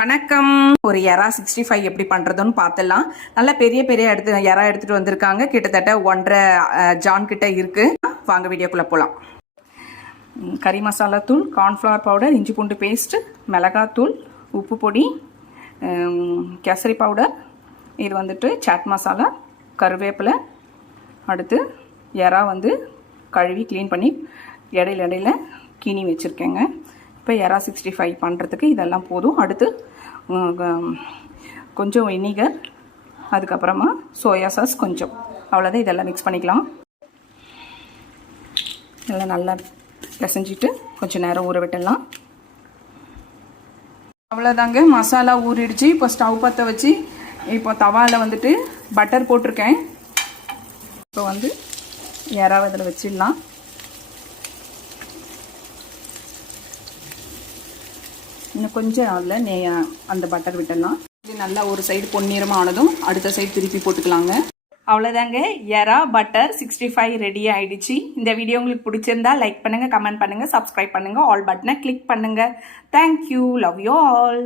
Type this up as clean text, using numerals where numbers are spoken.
வணக்கம். ஒரு எறா 65 எப்படி பண்ணுறதுன்னு பார்த்துடலாம். நல்லா பெரிய பெரிய எறா எடுத்துகிட்டு வந்திருக்காங்க. கிட்டத்தட்ட 1.5 ஜான் கிட்ட இருக்குது. வாங்க வீடியோக்குள்ளே போகலாம். கறி மசாலா தூள், கார்ன்ஃப்ளவர் பவுடர், இஞ்சி பூண்டு பேஸ்ட்டு, மிளகாத்தூள், உப்பு பொடி, கேசரி பவுடர், இது வந்துட்டு சாட் மசாலா, கருவேப்பிலை, அடுத்து எறா கழுவி க்ளீன் பண்ணி இடையில கீனி வச்சுருக்கேங்க. இப்போ எறா 65 பண்ணுறதுக்கு இதெல்லாம் போதும். அடுத்து கொஞ்சம் வினிகர், அதுக்கப்புறமா சோயா சாஸ் கொஞ்சம், அவ்வளோதான். இதெல்லாம் மிக்ஸ் பண்ணிக்கலாம். இதெல்லாம் நல்லா பிசைஞ்சிட்டு கொஞ்சம் நேரம் ஊற விட்டுடலாம். அவ்வளோதாங்க, மசாலா ஊறிடுச்சு. இப்போ ஸ்டவ் பற்ற வச்சு இப்போ தவாவில் பட்டர் போட்டிருக்கேன். இப்போ எறாவை இதில் வச்சிடலாம். இன்னும் கொஞ்சம் அதில் அந்த பட்டர் விட்டுடலாம். இது நல்லா ஒரு சைடு பொன்னிறமாக ஆனதும் அடுத்த சைடு திருப்பி போட்டுக்கலாங்க. அவ்வளோதாங்க, எறா பட்டர் 65 ரெடி ஆயிடுச்சு. இந்த வீடியோ உங்களுக்கு பிடிச்சிருந்தா லைக் பண்ணுங்கள், கமெண்ட் பண்ணுங்கள், சப்ஸ்கிரைப் பண்ணுங்கள், ஆல் பட்டனை கிளிக் பண்ணுங்கள். Thank you, love you all.